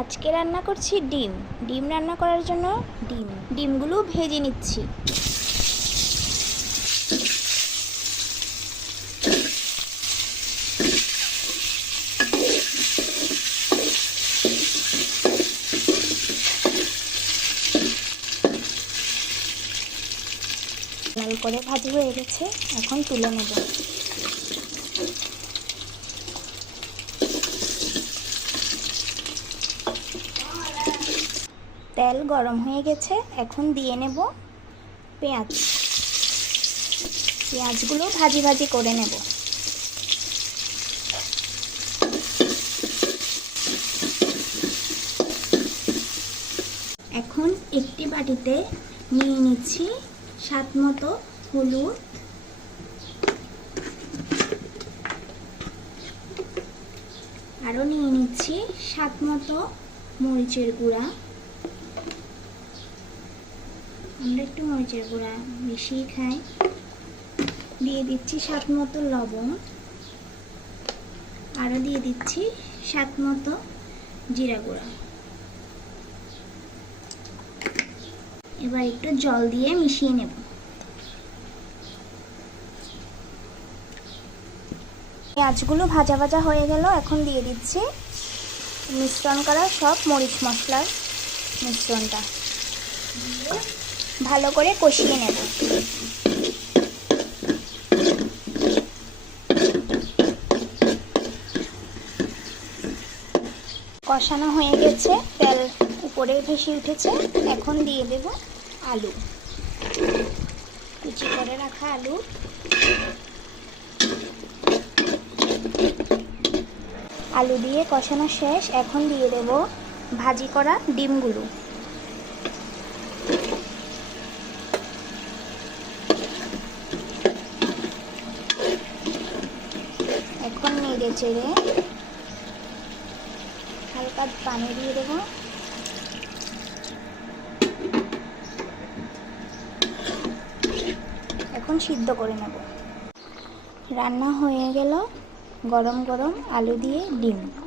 আজকে রান্না করছি ডিম রান্না করার জন্য ডিমগুলো ভেজে নিচ্ছি। লাল করে ভাজি হয়ে গেছে, এখন তুলে নেব। তেল গরম হয়ে গেছে, এখন দিয়ে নেব পেঁয়াজগুলো ভাজি ভাজি করে নেব। এখন একটি বাটিতে নিয়ে নিচ্ছি স্বাদ মতো হলুদ, আরও নিয়ে নিচ্ছি স্বাদ মতো মরিচের গুঁড়া। আমরা একটু মরিচের গুঁড়া বেশি খাই। দিয়ে দিচ্ছি স্বাদ মতো লবণ, আরও দিয়ে দিচ্ছি স্বাদ মতো জিরা গুঁড়া। এবার একটু জল দিয়ে মিশিয়ে নেব। পেঁয়াজগুলো ভাজা ভাজা হয়ে গেল, এখন দিয়ে দিচ্ছি মিশ্রণ করা সব মরিচ মশলার মিশ্রণটা, ভালো করে কষিয়ে নেব। কষানো হয়ে গেছে, তেল উপরে ভেসে উঠেছে, এখন দিয়ে দেব আলু, কুচি করে রাখা আলু। আলু দিয়ে কষানো শেষ, এখন দিয়ে দেব ভাজি করা ডিমগুলো। এখন নেড়ে চেড়ে হালকা পানি দিয়ে দেব। এখন সিদ্ধ করে নেব। রান্না হয়ে গেল গরম গরম আলু দিয়ে ডিম।